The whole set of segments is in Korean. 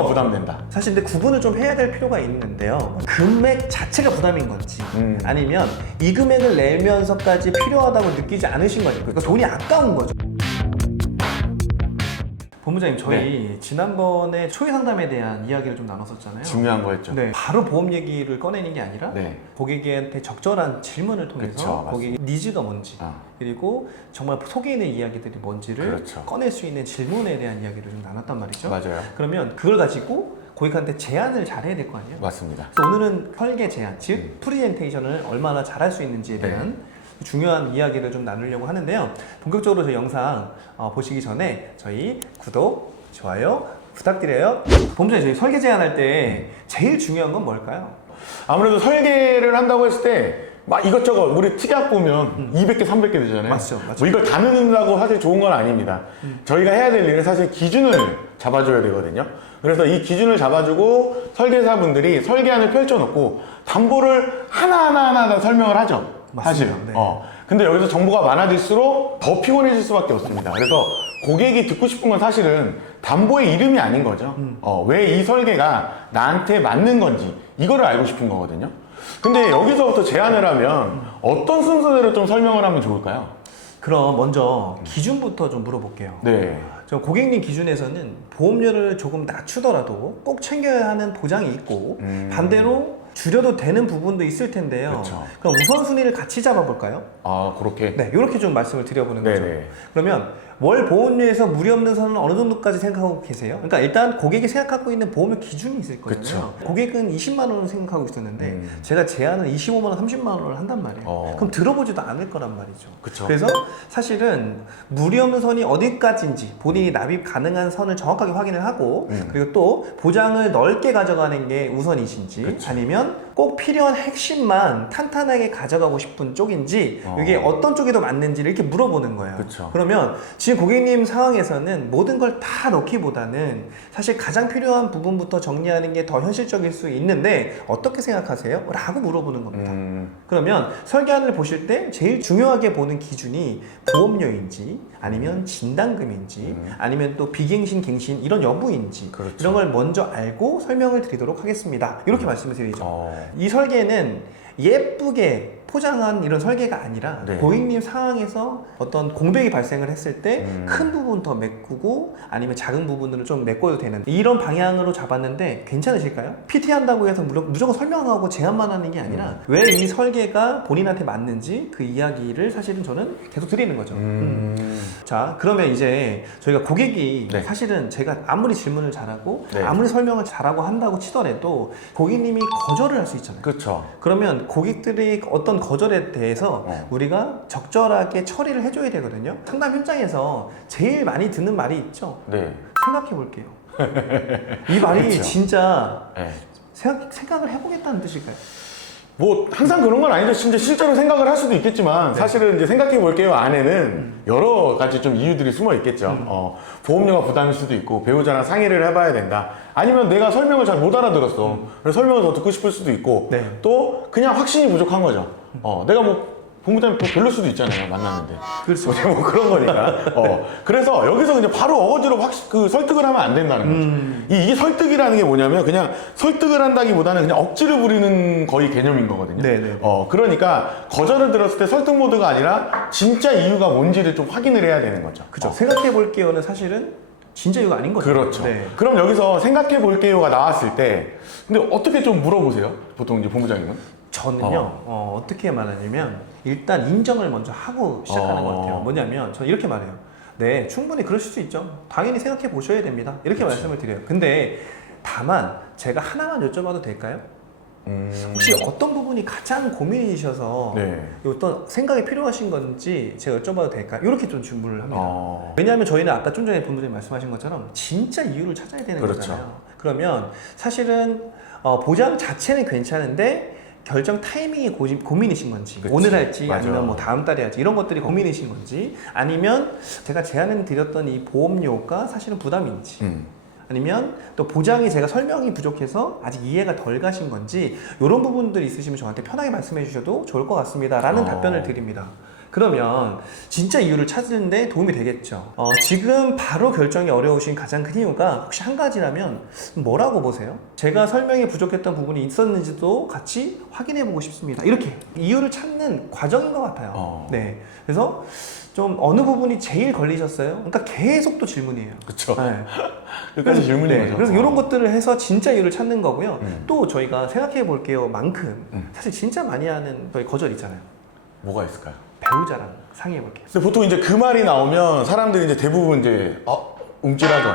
보험료가 부담된다. 사실 근데 구분을 좀 해야 될 필요가 있는데요. 금액 자체가 부담인 건지 아니면 이 금액을 내면서까지 필요하다고 느끼지 않으신 건지, 그러니까 돈이 아까운 거죠. 본부장님, 저희 지난번에 초기 상담에 대한 이야기를 좀 나눴었잖아요. 중요한 거였죠. 네, 바로 보험 얘기를 꺼내는 게 아니라 네. 고객한테 적절한 질문을 통해서 그쵸, 고객의 니즈가 뭔지 그리고 정말 속에 있는 이야기들이 뭔지를 그렇죠. 꺼낼 수 있는 질문에 대한 이야기를 좀 나눴단 말이죠. 맞아요. 그러면 그걸 가지고 고객한테 제안을 잘해야 될 거 아니에요? 맞습니다. 그래서 오늘은 설계 제안, 즉 프리젠테이션을 얼마나 잘할 수 있는지에 대한 중요한 이야기를 좀 나누려고 하는데요. 본격적으로 저희 영상 보시기 전에 저희 구독, 좋아요 부탁드려요. 본부장님, 저희 설계 제안할 때 제일 중요한 건 뭘까요? 아무래도 설계를 한다고 했을 때 막 이것저것 우리 특약 보면 200개, 300개 되잖아요. 맞죠. 뭐 이걸 다 넣는다고 사실 좋은 건 아닙니다. 저희가 해야 될 일은 사실 기준을 잡아줘야 되거든요. 그래서 이 기준을 잡아주고 설계사분들이 설계안을 펼쳐놓고 담보를 하나하나 다 설명을 하죠. 사실. 맞습니다. 네. 근데 여기서 정보가 많아질수록 더 피곤해질 수밖에 없습니다. 그래서 고객이 듣고 싶은 건 사실은 담보의 이름이 아닌 거죠. 왜 이 설계가 나한테 맞는 건지 이거를 알고 싶은 거거든요. 근데 여기서부터 제안을 하면 어떤 순서대로 좀 설명을 하면 좋을까요? 그럼 먼저 기준부터 좀 물어볼게요. 네. 저 고객님 기준에서는 보험료를 조금 낮추더라도 꼭 챙겨야 하는 보장이 있고 반대로 줄여도 되는 부분도 있을 텐데요. 그쵸. 그럼 우선순위를 같이 잡아볼까요? 아, 그렇게? 네, 이렇게 좀 말씀을 드려보는 거죠. 네네. 그러면 월 보험료에서 무리 없는 선은 어느 정도까지 생각하고 계세요? 그러니까 일단 고객이 생각하고 있는 보험료 기준이 있을 거잖아요. 그쵸. 고객은 20만 원을 생각하고 있었는데 제가 제안을 25만 원, 30만 원을 한단 말이에요. 그럼 들어보지도 않을 거란 말이죠. 그쵸. 그래서 사실은 무리 없는 선이 어디까지인지 본인이 납입 가능한 선을 정확하게 확인을 하고 그리고 또 보장을 넓게 가져가는 게 우선이신지 그쵸. 아니면 꼭 필요한 핵심만 탄탄하게 가져가고 싶은 쪽인지 이게 어떤 쪽이 더 맞는지를 이렇게 물어보는 거예요. 그쵸. 그러면 지금 고객님 상황에서는 모든 걸 다 넣기보다는 사실 가장 필요한 부분부터 정리하는 게 더 현실적일 수 있는데 어떻게 생각하세요? 라고 물어보는 겁니다. 그러면 설계안을 보실 때 제일 중요하게 보는 기준이 보험료인지 아니면 진단금인지 아니면 또 비갱신, 갱신 이런 여부인지 그렇죠. 이런 걸 먼저 알고 설명을 드리도록 하겠습니다. 이렇게 말씀을 드리죠. 이 설계는 예쁘게 포장한 이런 설계가 아니라 네. 고객님 상황에서 어떤 공백이 발생을 했을 때 큰 부분 더 메꾸고 아니면 작은 부분으로 좀 메꿔도 되는 이런 방향으로 잡았는데 괜찮으실까요? PT 한다고 해서 무조건 설명하고 제안만 하는 게 아니라 왜 이 설계가 본인한테 맞는지 그 이야기를 사실은 저는 계속 드리는 거죠. 자, 그러면 이제 저희가 고객이 네. 사실은 제가 아무리 질문을 잘하고 네. 아무리 설명을 잘하고 한다고 치더라도 고객님이 거절을 할 수 있잖아요. 그렇죠. 그러면 고객들이 어떤 거절에 대해서 우리가 적절하게 처리를 해줘야 되거든요. 상담 현장에서 제일 많이 듣는 말이 있죠. 네. 생각해 볼게요. 이 말이 그렇죠. 진짜 네. 생각을 해보겠다는 뜻일까요? 뭐 항상 그런 건 아니죠. 진짜 실제로 생각을 할 수도 있겠지만 사실은 이제 생각해 볼게요 안에는 여러 가지 좀 이유들이 숨어 있겠죠. 보험료가 부담일 수도 있고 배우자랑 상의를 해봐야 된다. 아니면 내가 설명을 잘 못 알아들었어. 그래서 설명을 더 듣고 싶을 수도 있고 네. 또 그냥 확신이 부족한 거죠. 내가 뭐 본부장님 또 별로 수도 있잖아요 만났는데. 그렇죠. 뭐 그런 거니까. 그래서 여기서 그냥 바로 어거지로 설득을 하면 안 된다는 거죠. 이게 설득이라는 게 뭐냐면 그냥 설득을 한다기보다는 그냥 억지를 부리는 거의 개념인 거거든요. 네네. 그러니까 거절을 들었을 때 설득 모드가 아니라 진짜 이유가 뭔지를 좀 확인을 해야 되는 거죠. 그렇죠. 생각해 볼게요는 사실은 진짜 이유가 아닌 거죠. 그렇죠. 네. 그럼 여기서 생각해 볼게요가 나왔을 때 근데 어떻게 좀 물어보세요? 보통 이제 본부장님은? 저는요 어떻게 말하냐면 일단 인정을 먼저 하고 시작하는 것 같아요. 뭐냐면 저는 이렇게 말해요. 네, 충분히 그러실 수 있죠. 당연히 생각해 보셔야 됩니다. 이렇게 말씀을 드려요. 근데 다만 제가 하나만 여쭤봐도 될까요? 혹시 어떤 부분이 가장 고민이셔서 네. 어떤 생각이 필요하신 건지 제가 여쭤봐도 될까요? 이렇게 좀 질문을 합니다. 왜냐하면 저희는 아까 좀 전에 본부장님 말씀하신 것처럼 진짜 이유를 찾아야 되는 그렇죠. 거잖아요. 그러면 사실은 보장 자체는 괜찮은데 결정 타이밍이 고민이신 건지 그치. 오늘 할지 맞아. 아니면 뭐 다음 달에 할지 이런 것들이 고민이신 건지 아니면 제가 제안을 드렸던 이 보험료가 사실은 부담인지 아니면 또 보장이 제가 설명이 부족해서 아직 이해가 덜 가신 건지 이런 부분들이 있으시면 저한테 편하게 말씀해 주셔도 좋을 것 같습니다 라는 답변을 드립니다. 그러면 진짜 이유를 찾는데 도움이 되겠죠. 지금 바로 결정이 어려우신 가장 큰 이유가 혹시 한 가지라면 뭐라고 보세요? 제가 설명이 부족했던 부분이 있었는지도 같이 확인해 보고 싶습니다. 이렇게 이유를 찾는 과정인 것 같아요. 네. 그래서 좀 어느 부분이 제일 걸리셨어요? 그러니까 계속 또 질문이에요. 그쵸. 네. 끝까지 질문인 네, 거죠. 그래서 이런 것들을 해서 진짜 이유를 찾는 거고요. 또 저희가 생각해 볼게요. 만큼 사실 진짜 많이 하는 저희 거절 있잖아요. 뭐가 있을까요? 배우자랑 상의해 볼게요. 근데 보통 이제 그 말이 나오면 사람들이 이제 대부분 이제 움찔하죠.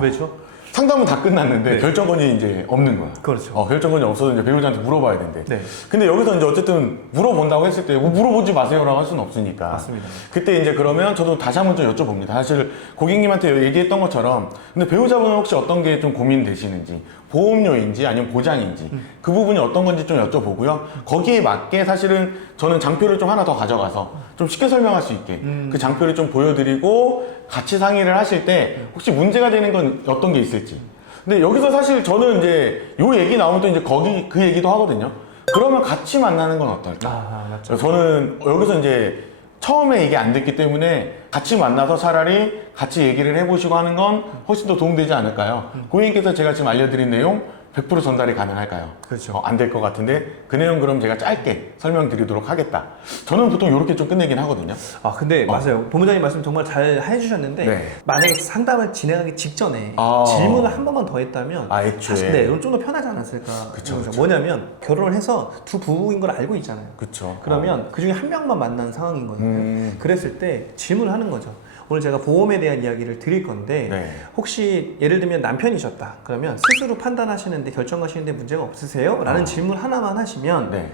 왜죠? 상담은 다 끝났는데 네. 결정권이 이제 없는 거야. 그렇죠. 결정권이 없어서 이제 배우자한테 물어봐야 된대. 네. 근데 여기서 이제 어쨌든 물어본다고 했을 때 뭐 물어보지 마세요라고 할 수는 없으니까. 맞습니다. 그때 이제 그러면 저도 다시 한번 좀 여쭤봅니다. 사실 고객님한테 얘기했던 것처럼 근데 배우자분은 혹시 어떤 게 좀 고민되시는지 보험료인지 아니면 보장인지 그 부분이 어떤 건지 좀 여쭤보고요. 거기에 맞게 사실은 저는 장표를 좀 하나 더 가져가서 좀 쉽게 설명할 수 있게 그 장표를 좀 보여드리고 같이 상의를 하실 때 혹시 문제가 되는 건 어떤 게 있을지. 근데 여기서 사실 저는 이제 요 얘기 나오면 또 이제 거기 그 얘기도 하거든요. 그러면 같이 만나는 건 어떨까? 맞죠. 저는 여기서 이제 처음에 얘기 안 됐기 때문에 같이 만나서 차라리 같이 얘기를 해보시고 하는 건 훨씬 더 도움되지 않을까요? 고객님께서 제가 지금 알려드린 내용 100% 전달이 가능할까요? 그렇죠. 안 될 것 같은데 그 내용 그럼 제가 짧게 설명드리도록 하겠다. 저는 보통 이렇게 좀 끝내긴 하거든요. 근데 맞아요. 본부장님 말씀 정말 잘 해주셨는데 네. 만약에 상담을 진행하기 직전에 아. 질문을 한 번만 더 했다면 애초에. 사실 네, 이건 좀 더 편하지 않았을까. 그쵸, 그쵸. 뭐냐면 결혼을 해서 두 부부인 걸 알고 있잖아요. 그쵸. 그러면 그 중에 한 명만 만난 상황이거든요. 그랬을 때 질문을 하는 거죠. 오늘 제가 보험에 대한 이야기를 드릴 건데 네. 혹시 예를 들면 남편이셨다. 그러면 스스로 판단하시는데 결정하시는데 문제가 없으세요? 라는 질문 하나만 하시면 네.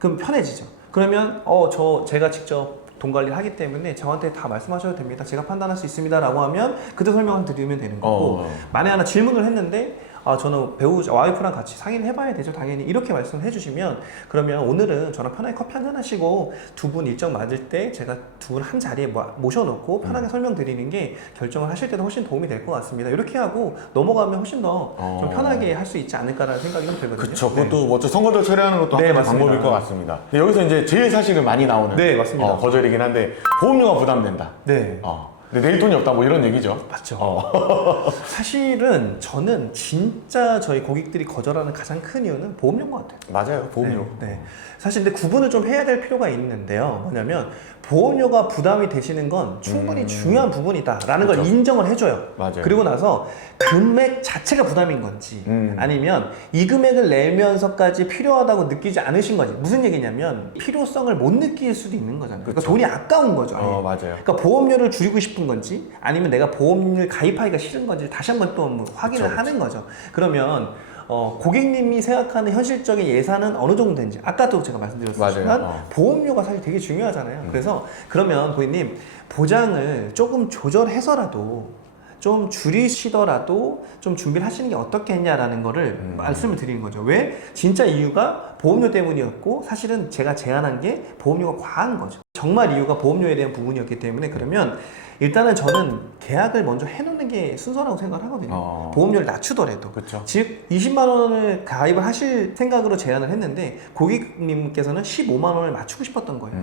그럼 편해지죠. 그러면 제가 직접 돈 관리를 하기 때문에 저한테 다 말씀하셔도 됩니다. 제가 판단할 수 있습니다. 라고 하면 그때 설명을 드리면 되는 거고 만에 하나 질문을 했는데 저는 배우자 와이프랑 같이 상의를 해봐야 되죠. 당연히 이렇게 말씀을 해주시면 그러면 오늘은 저랑 편하게 커피 한잔 하시고 두 분 일정 맞을 때 제가 두 분 한 자리에 모셔놓고 편하게 설명드리는 게 결정을 하실 때도 훨씬 도움이 될 것 같습니다. 이렇게 하고 넘어가면 훨씬 더 좀 편하게 할 수 있지 않을까라는 생각이 좀 들거든요. 그쵸. 그것도 뭐 성거절 처리하는 것도 네, 한 맞습니다. 방법일 것 같습니다. 근데 여기서 이제 제일 사실은 많이 나오는 네, 맞습니다. 거절이긴 한데 보험료가 부담된다. 네. 근데 내일 돈이 없다 뭐 이런 얘기죠. 맞죠. 사실은 저는 진짜 저희 고객들이 거절하는 가장 큰 이유는 보험료인 것 같아요. 맞아요. 보험료. 네. 사실 근데 구분을 좀 해야 될 필요가 있는데요. 뭐냐면 보험료가 부담이 되시는 건 충분히 중요한 부분이다라는 걸 인정을 해줘요. 맞아요. 그리고 나서 금액 자체가 부담인 건지 아니면 이 금액을 내면서까지 필요하다고 느끼지 않으신 건지 무슨 얘기냐면 필요성을 못 느낄 수도 있는 거잖아요. 그러니까 돈이 아까운 거죠. 맞아요. 그러니까 보험료를 줄이고 싶은 건지 아니면 내가 보험료를 가입하기가 싫은 건지 다시 한번 또 확인을 그쵸. 하는 거죠. 그러면 고객님이 생각하는 현실적인 예산은 어느 정도 되는지 아까도 제가 말씀드렸지만 맞아요. 보험료가 사실 되게 중요하잖아요. 그래서 그러면 고객님 보장을 조금 조절해서라도 좀 줄이시더라도 좀 준비를 하시는 게 어떻겠냐라는 거를 말씀을 드리는 거죠. 왜? 진짜 이유가 보험료 때문이었고 사실은 제가 제안한 게 보험료가 과한 거죠. 정말 이유가 보험료에 대한 부분이었기 때문에 그러면 일단은 저는 계약을 먼저 해놓는 게 순서라고 생각을 하거든요. 보험료를 낮추더라도. 그쵸. 즉 20만 원을 가입을 하실 생각으로 제안을 했는데 고객님께서는 15만 원을 맞추고 싶었던 거예요.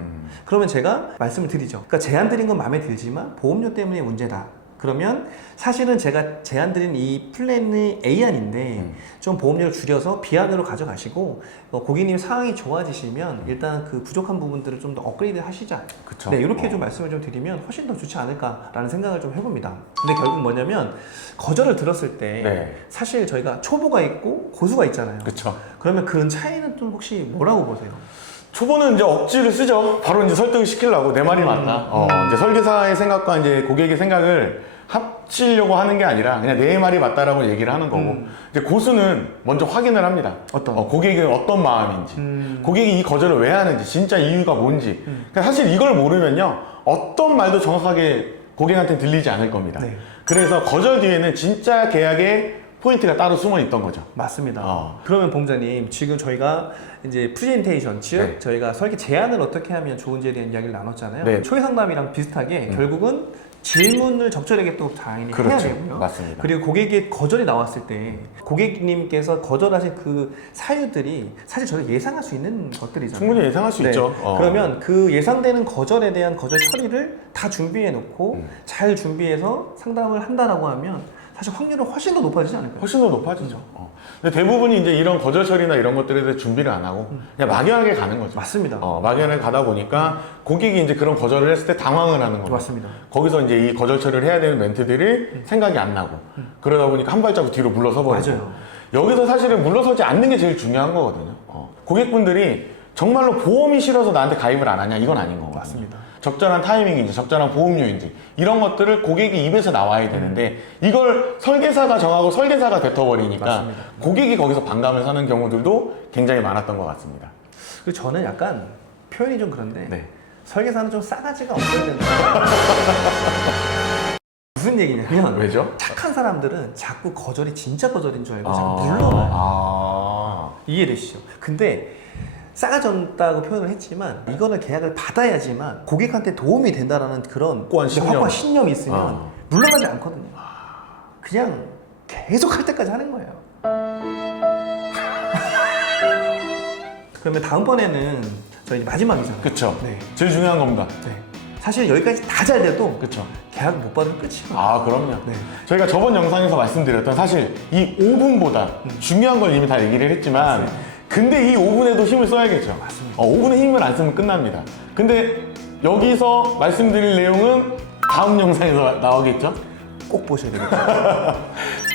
그러면 제가 말씀을 드리죠. 그러니까 제안 드린 건 마음에 들지만 보험료 때문에 문제다. 그러면 사실은 제가 제안드린 이 플랜이 A안인데 좀 보험료를 줄여서 B안으로 가져가시고 고객님 상황이 좋아지시면 일단 그 부족한 부분들을 좀 더 업그레이드 하시자. 그쵸. 네, 이렇게 좀 말씀을 좀 드리면 훨씬 더 좋지 않을까라는 생각을 좀 해봅니다. 근데 결국 뭐냐면 거절을 들었을 때 네. 사실 저희가 초보가 있고 고수가 있잖아요. 그쵸. 그러면 그 차이는 좀 혹시 뭐라고 보세요? 초보는 이제 억지를 쓰죠. 바로 이제 설득을 시키려고 내 말이 맞다. 이제 설계사의 생각과 이제 고객의 생각을 합치려고 하는 게 아니라 그냥 내 말이 맞다라고 얘기를 하는 거고 이제 고수는 먼저 확인을 합니다. 고객이 어떤 마음인지, 고객이 이 거절을 왜 하는지, 진짜 이유가 뭔지. 그러니까 사실 이걸 모르면요 어떤 말도 정확하게 고객한테 들리지 않을 겁니다. 네. 그래서 거절 뒤에는 진짜 계약의 포인트가 따로 숨어 있던 거죠. 맞습니다. 그러면 봉자님 지금 저희가 이제 프레젠테이션 즉 네. 저희가 설계 제안을 어떻게 하면 좋은지에 대한 이야기를 나눴잖아요. 네. 초기 상담이랑 비슷하게 결국은 질문을 적절하게 또 당연히 그렇죠. 해야 되고요. 맞습니다. 그리고 고객의 거절이 나왔을 때 고객님께서 거절하신 그 사유들이 사실 저희가 예상할 수 있는 것들이잖아요. 충분히 예상할 수 네. 있죠. 그러면 그 예상되는 거절에 대한 거절 처리를 다 준비해 놓고 잘 준비해서 상담을 한다라고 하면 사실 확률은 훨씬 더 높아지지 않을까요? 훨씬 더 높아지죠. 근데 대부분이 이제 이런 거절 처리나 이런 것들에 대해 준비를 안 하고 그냥 막연하게 가는 거죠. 맞습니다. 막연하게 가다 보니까 고객이 이제 그런 거절을 했을 때 당황을 하는 거죠. 맞습니다. 거기서 이제 이 거절 처리를 해야 되는 멘트들이 생각이 안 나고 그러다 보니까 한 발자국 뒤로 물러서 버리고 맞아요. 여기서 사실은 물러서지 않는 게 제일 중요한 거거든요. 고객분들이 정말로 보험이 싫어서 나한테 가입을 안 하냐 이건 아닌 거거든요. 맞습니다. 적절한 타이밍인지 적절한 보험료인지 이런 것들을 고객이 입에서 나와야 되는데 이걸 설계사가 정하고 설계사가 뱉어버리니까 맞습니다. 고객이 거기서 반감을 사는 경우들도 굉장히 많았던 것 같습니다. 그리고 저는 약간 표현이 좀 그런데 네. 설계사는 좀 싸가지가 없어야 된다. 무슨 얘기냐면 왜죠? 착한 사람들은 자꾸 거절이 진짜 거절인 줄 알고 자꾸 아, 물러나요. 이해되시죠? 근데 싸가지 없다고 표현을 했지만 이거는 계약을 받아야지만 고객한테 도움이 된다라는 그런 확고한 신념. 확고한 신념이 있으면 아. 물러나지 않거든요. 그냥 계속 할 때까지 하는 거예요. 그러면 다음번에는 저희 마지막이잖아요. 그쵸. 네. 제일 중요한 겁니다. 네. 사실 여기까지 다 잘 돼도 그쵸. 계약 못 받으면 끝이에요. 아, 그럼요. 네. 저희가 저번 영상에서 말씀드렸던 사실 이 5분보다 중요한 걸 이미 다 얘기를 했지만 근데 이 5분에도 힘을 써야겠죠. 맞습니다. 5분에 힘을 안 쓰면 끝납니다. 근데 여기서 말씀드릴 내용은 다음 영상에서 나오겠죠? 꼭 보셔야 되겠죠.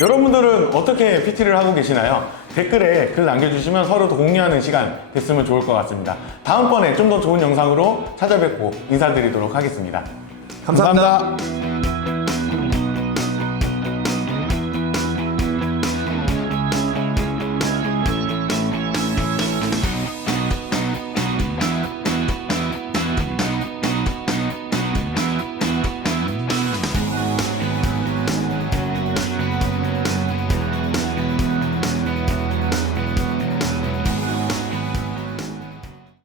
여러분들은 어떻게 PT를 하고 계시나요? 댓글에 글 남겨주시면 서로 더 공유하는 시간 됐으면 좋을 것 같습니다. 다음번에 좀 더 좋은 영상으로 찾아뵙고 인사드리도록 하겠습니다. 감사합니다. 감사합니다.